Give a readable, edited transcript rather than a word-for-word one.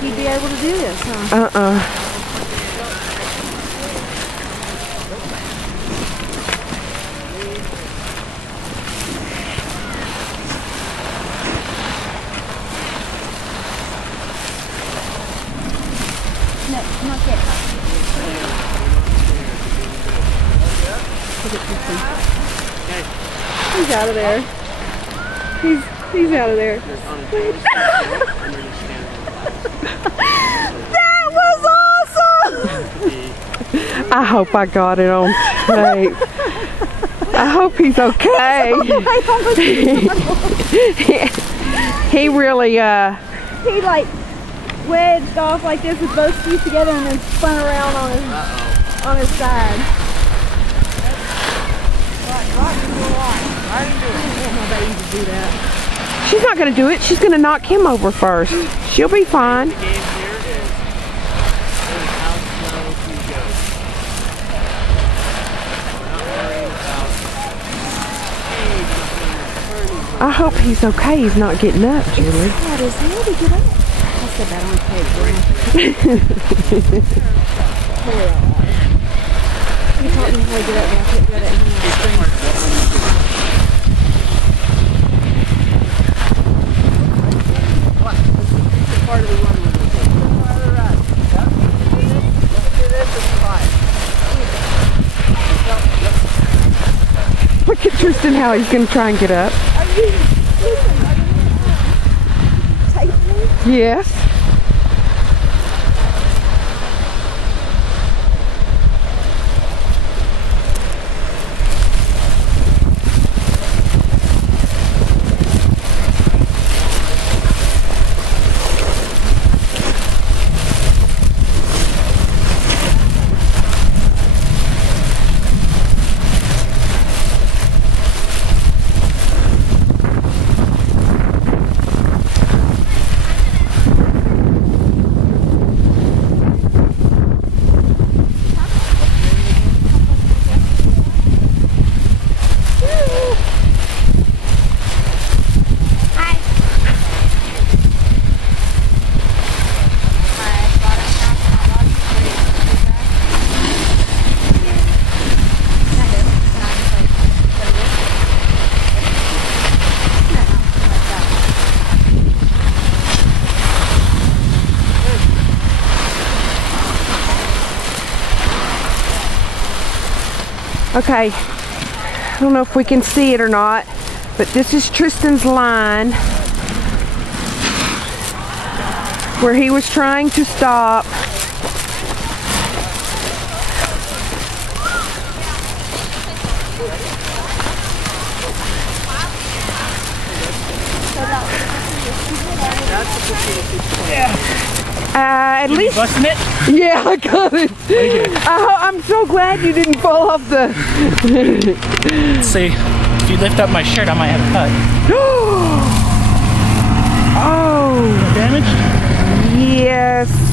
think you'd be able to do this, huh? No, not yet. He's out of there. He's out of there. That was awesome! I hope I got it on tape. I hope he's okay. He really He like wedged off like this with both feet together and then spun around on his side. I don't know about you to do that. She's not going to do it. She's going to knock him over first. She'll be fine. I hope he's okay. He's not getting up, Julie. What is hell to get up? I said that on tape. You taught me how to get up, but I couldn't get it in the screen. Look at Tristan how he's going to try and get up. Yes. Okay, I don't know if we can see it or not, but this is Tristan's line where he was trying to stop. At least busting it? Yeah, I got it. I'm so glad you didn't fall off the. Let's see. If you lift up my shirt, I might have a cut. Oh. Damaged? Yes.